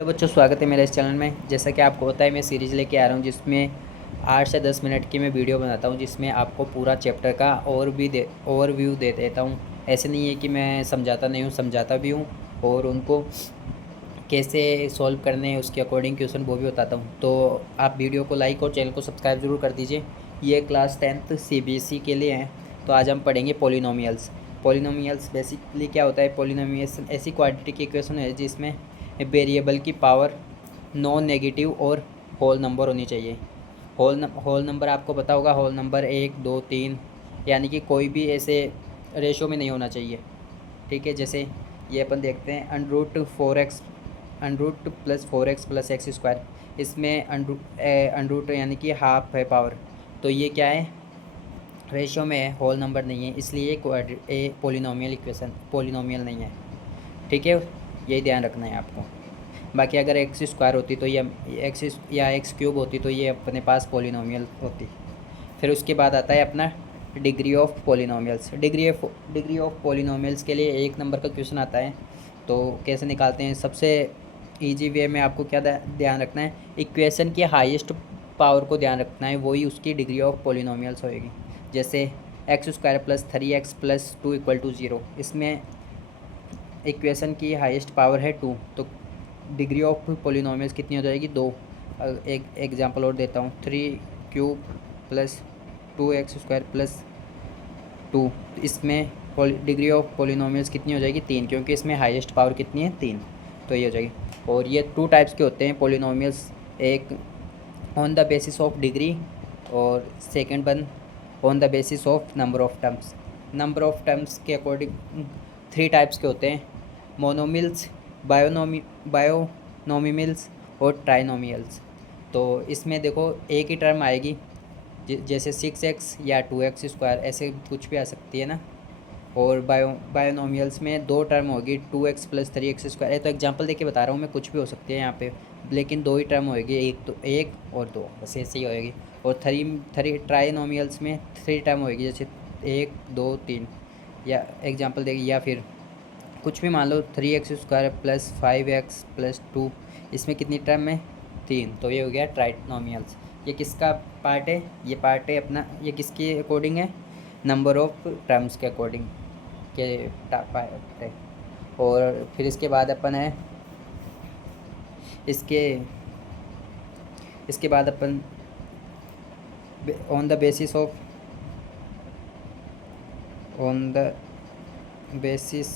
तो बच्चों, स्वागत है मेरे इस चैनल में। जैसा कि आपको पता है, मैं सीरीज़ लेके आ रहा हूँ जिसमें 8 से 10 मिनट की मैं वीडियो बनाता हूँ, जिसमें आपको पूरा चैप्टर का ओवरव्यू दे देता हूँ। ऐसे नहीं है कि मैं समझाता नहीं हूँ, समझाता भी हूँ और उनको कैसे सॉल्व करने हैं उसके अकॉर्डिंग क्वेश्चन वो भी बताता हूँ। तो आप वीडियो को लाइक और चैनल को सब्सक्राइब ज़रूर कर दीजिए। ये क्लास 10th CBSE के लिए हैं। तो आज हम पढ़ेंगे पॉलिनोमियल्स। पॉलिनोमियल्स बेसिकली क्या होता है? पॉलिनोमियल्स ऐसी क्वाड्रेटिक इक्वेशन है जिसमें वेरिएबल की पावर नॉन नेगेटिव और होल नंबर होनी चाहिए। होल नंबर आपको पता होगा, होल नंबर 1 2 3, यानी कि कोई भी ऐसे रेशो में नहीं होना चाहिए। ठीक है, जैसे ये अपन देखते हैं under root plus 4x plus x square. इसमें अनरूट यानी कि हाफ है पावर, तो ये क्या है? रेशियो में है, होल नंबर नहीं है, इसलिए ये पॉलिनोमियल इक्वेशन पॉलिनोमियल नहीं है। ठीक है, यही ध्यान रखना है आपको। बाकी अगर एक्स स्क्वायर होती तो ये एक्स क्यूब होती तो ये अपने पास पॉलिनोमियल होती। फिर उसके बाद आता है अपना degree of polynomials. Degree of polynomials के लिए 1 नंबर का क्वेश्चन आता है। तो कैसे निकालते हैं? सबसे इजी वे में आपको क्या ध्यान रखना है? इक्वेशन की हाईएस्ट पावर को ध्यान रखना है, वही उसकी डिग्री ऑफ पॉलिनोमियल्स होएगी। जैसे x square plus 3x plus 2 equal to 0, इसमें इक्वेशन की हाईएस्ट पावर है 2, तो डिग्री ऑफ पॉलिनोमियल्स कितनी हो जाएगी? 2। एक एग्जांपल और देता हूँ, 3 cube plus 2x square plus 2, इसमें डिग्री ऑफ पॉलिनोमियल्स कितनी हो जाएगी? 3, क्योंकि इसमें हाईएस्ट पावर कितनी है? 3, तो ये हो जाएगी। और ये 2 टाइप्स के होते हैं पॉलिनोमियल्स, एक on the basis of degree और second one on the basis of number of terms. Number of terms के अकॉर्डिंग 3 टाइप्स के होते हैं: मोनोमिल्स, बायोनोमियल्स और ट्राइनोमियल्स। तो इसमें देखो एक ही टर्म आएगी, जैसे 6x या 2x स्क्वायर, ऐसे कुछ भी आ सकती है ना। और बायोनोमियल्स में 2 टर्म होगी, 2x प्लस 3x स्क्वायर। तो एग्जांपल देके बता रहा हूँ मैं, कुछ भी हो सकती है यहाँ पे, लेकिन 2 ही टर्म होगी, एक और 2, बस ऐसे ही होएगी। और थ्री ट्राइनोमियल्स में 3 टर्म होगी, जैसे 1 2 3, या एग्जांपल देखिए, या फिर कुछ भी मान लो, 3x square plus 5x plus 2, इसमें कितनी टर्म है? 3, तो ये हो गया ट्राइनोमियल्स। ये किसका पार्ट है? ये पार्ट है अपना, ये किसके अकॉर्डिंग है? नंबर ऑफ टर्म्स के अकॉर्डिंग के पार्ट है। और फिर इसके बाद अपन है, इसके इसके बाद अपन on the basis of on the basis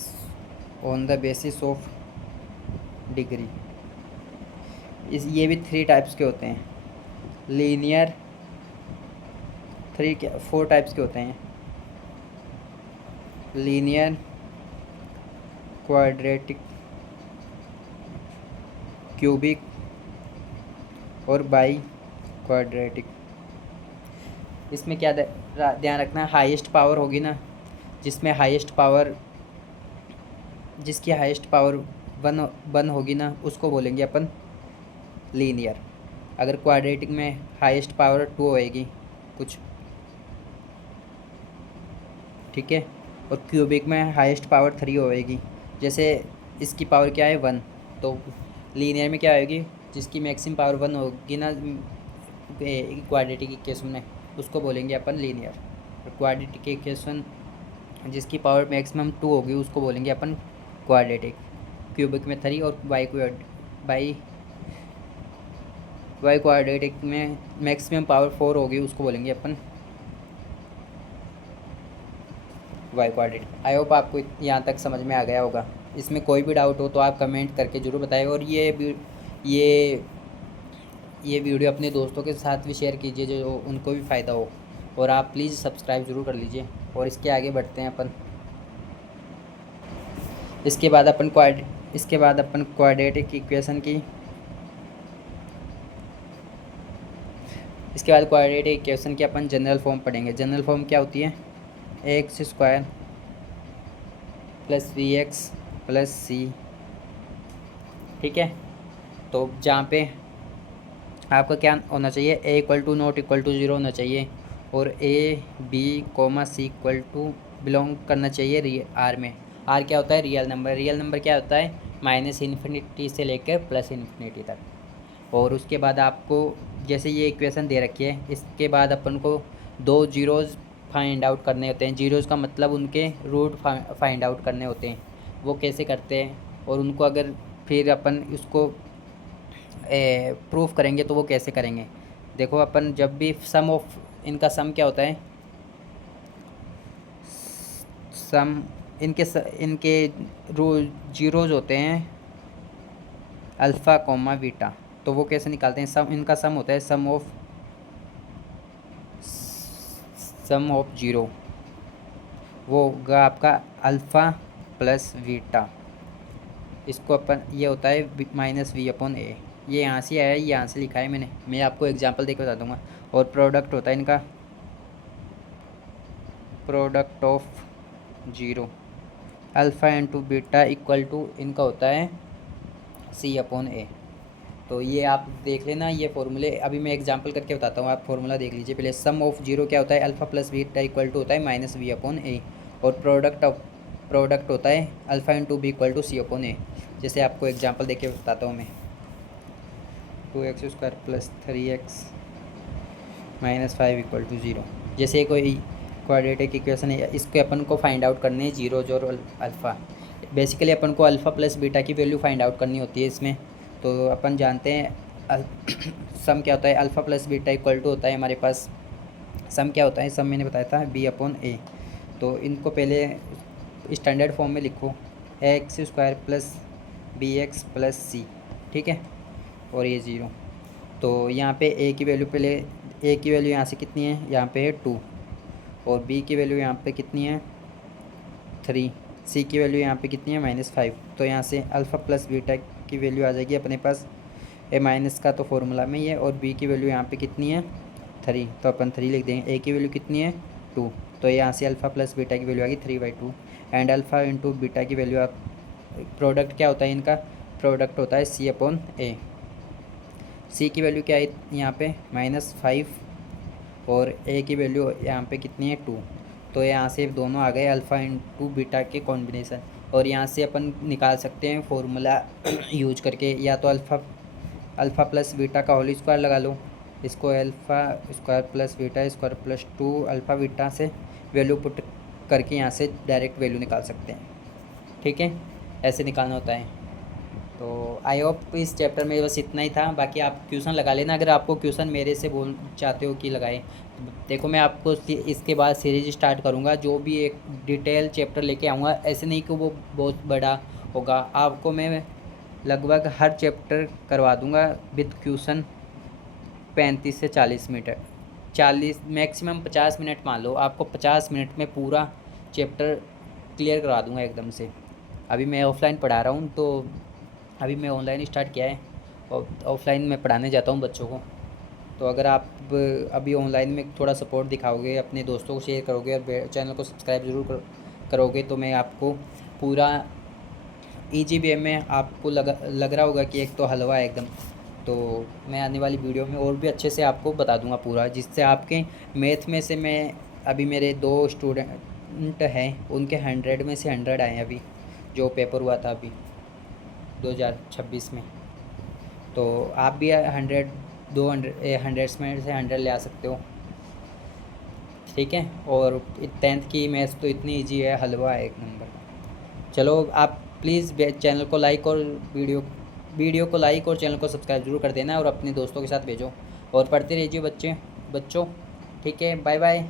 on the basis of degree, ये भी 3 टाइप्स के होते हैं। लीनियर 4 टाइप्स के होते हैं: लीनियर, क्वाड्रेटिक, क्यूबिक और बाई क्वाड्रेटिक। इसमें क्या ध्यान रखना है? हाईएस्ट पावर होगी ना, जिसमें हाईएस्ट पावर जिसकी हाईएस्ट पावर वन होगी ना, उसको बोलेंगे अपन लीनियर। अगर क्वाड्रेटिक में हाईएस्ट पावर 2 होएगी कुछ, ठीक है। और क्यूबिक में हाईएस्ट पावर 3 होएगी, जैसे इसकी पावर क्या है? 1। तो लीनियर में क्या होगी? जिसकी मैक्सिमम पावर 1 होगी ना क्वाड्रेटिक इक्वेशन में, उसको बोलेंगे अपन लीनियर। और क्वाड्रेटिक इक्वेशन जिसकी पावर मैक्सिमम 2 होगी, उसको बोलेंगे अपन क्वाड्रेटिक। क्यूबिक में 3 और बाई बाई क्वाड्रेटिक में मैक्सिमम पावर 4 होगी, उसको बोलेंगे अपन वाई क्वाड्रेटिक। आई होप आपको यहाँ तक समझ में आ गया होगा। इसमें कोई भी डाउट हो तो आप कमेंट करके ज़रूर बताएं। और ये ये वीडियो अपने दोस्तों के साथ भी शेयर कीजिए, जो उनको भी फ़ायदा हो। और आप प्लीज़ सब्सक्राइब ज़रूर कर लीजिए। और इसके आगे बढ़ते हैं अपन। इसके बाद अपन क्वाड्रेटिक इक्वेशन की इसके बाद क्वाड्रेटिक इक्वेशन की अपन जनरल फॉर्म पढ़ेंगे। जनरल फॉर्म क्या होती है? X square plus 3x plus C. ठीक है, तो जहाँ पे आपका क्या होना चाहिए? a equal to not equal to 0 होना चाहिए, और a b comma C equal to belong करना चाहिए आर में। आर क्या होता है? Real number. रियल नंबर क्या होता है? माइनस इन्फिनिटी से लेकर प्लस इन्फिनिटी तक। और उसके बाद आपको जैसे ये इक्वेशन दे रखी है, इसके बाद अपन को दो जीरोज़ फाइंड आउट करने होते हैं। जीरोज़ का मतलब उनके रूट फाइंड आउट करने होते हैं। वो कैसे करते हैं, और उनको अगर फिर अपन उसको प्रूफ करेंगे तो वो कैसे करेंगे। देखो अपन जब भी सम ऑफ इनका सम क्या होता है, सम इनके जीरोज़ होते हैं अल्फ़ा कॉमा बीटा। तो वो कैसे निकालते हैं, सम इनका सम होता है सम ऑफ जीरो, वो होगा आपका अल्फ़ा प्लस बीटा। इसको अपन ये होता है माइनस वी अपॉन ए। ये यहाँ से आया है, यहाँ से लिखा है मैंने, मैं आपको एग्जांपल देकर बता दूंगा। और प्रोडक्ट होता है इनका product of zero alpha into beta equal to इनका होता है सी अपॉन ए। तो ये आप देख लेना ये फॉर्मूले, अभी मैं एग्जांपल करके बताता हूँ, आप फॉर्मूला देख लीजिए पहले। सम ऑफ जीरो क्या होता है, alpha plus beta equal to होता है माइनस वी अपॉन ए। और प्रोडक्ट होता है alpha into B equal to C upon A. जैसे आपको एग्जांपल देके बताता हूँ मैं, 2x² plus 3x minus 5 equal to 0। जैसे कोई क्वाड्रेटिक इक्वेशन है, इसके अपन को फाइंड आउट करने हैं जीरोज और अल्फ़ा। बेसिकली अपन को अल्फ़ा प्लस बीटा की वैल्यू फाइंड आउट करनी होती है इसमें। तो अपन जानते हैं सम क्या होता है, alpha plus beta equal to होता है हमारे पास, सम क्या होता है, सम मैंने बताया था बी अपॉन ए। तो इनको पहले स्टैंडर्ड फॉर्म में लिखो, x² plus B x plus C, ठीक है, और ये 0। तो यहाँ पे a की वैल्यू पहले, a की वैल्यू यहाँ से कितनी है, यहाँ पे है 2, और b की वैल्यू यहाँ पे कितनी है 3, c की वैल्यू यहाँ पे कितनी है -5। तो यहाँ से अल्फ़ा प्लस बीटा की वैल्यू आ जाएगी अपने पास, ए माइनस का तो फॉर्मूला में ही है, और b की वैल्यू यहाँ पे कितनी है 3, तो अपन 3 लिख देंगे। a की वैल्यू कितनी है 2, तो यहाँ से अल्फ़ा प्लस बीटा की वैल्यू आ गई 3/2। एंड अल्फ़ा इंटू बीटा की वैल्यू आप, प्रोडक्ट क्या होता है इनका, प्रोडक्ट होता है सी अपॉन ए। सी की वैल्यू क्या है यहाँ पे -5, और ए की वैल्यू यहाँ पे कितनी है 2। तो यहाँ से दोनों आ गए अल्फ़ा इंटू बीटा के कॉम्बिनेशन। और यहाँ से अपन निकाल सकते हैं फॉर्मूला यूज करके, या तो अल्फ़ा प्लस बीटा का होल स्क्वायर लगा लो, इसको alpha square plus beta square plus 2 alpha beta से वैल्यू पुट करके यहाँ से डायरेक्ट वैल्यू निकाल सकते हैं, ठीक है, ऐसे निकालना होता है। तो आई होप इस चैप्टर में बस इतना ही था। बाकी आप क्वेश्चन लगा लेना अगर आपको क्वेश्चन मेरे से बोल चाहते हो कि लगाए। देखो मैं आपको इसके बाद सीरीज स्टार्ट करूँगा, जो भी एक डिटेल चैप्टर लेके आऊँगा, ऐसे नहीं कि वो बहुत बड़ा होगा, आपको मैं लगभग हर चैप्टर करवा दूँगा विद क्वेश्चन 35 से 40 मिनट, 40 मैक्सिमम 50 मिनट मान लो, आपको 50 मिनट में पूरा चैप्टर क्लियर करवा दूँगा एकदम से। अभी मैं ऑफलाइन पढ़ा रहा हूँ, तो अभी मैं ऑनलाइन स्टार्ट किया है, और ऑफलाइन में पढ़ाने जाता हूँ बच्चों को। तो अगर आप अभी ऑनलाइन में थोड़ा सपोर्ट दिखाओगे, अपने दोस्तों को शेयर करोगे और चैनल को सब्सक्राइब ज़रूर करोगे, तो मैं आपको पूरा ईजी वे में, आपको लग रहा होगा कि एक तो हलवा है एकदम, तो मैं आने वाली वीडियो में और भी अच्छे से आपको बता दूंगा पूरा, जिससे आपके मैथ में से, मैं अभी मेरे 2 स्टूडेंट हैं, उनके 100 में से 100 आए अभी, जो पेपर हुआ था अभी 2026 में। तो आप भी 100 में से 100 ले आ सकते हो, ठीक है। और 10th की मैथ्स तो इतनी इजी है, हलवा है एक नंबर। चलो आप प्लीज़ चैनल को लाइक और वीडियो को लाइक और चैनल को सब्सक्राइब जरूर कर देना, और अपने दोस्तों के साथ भेजो, और पढ़ते रहिए बच्चों, ठीक है, बाय बाय।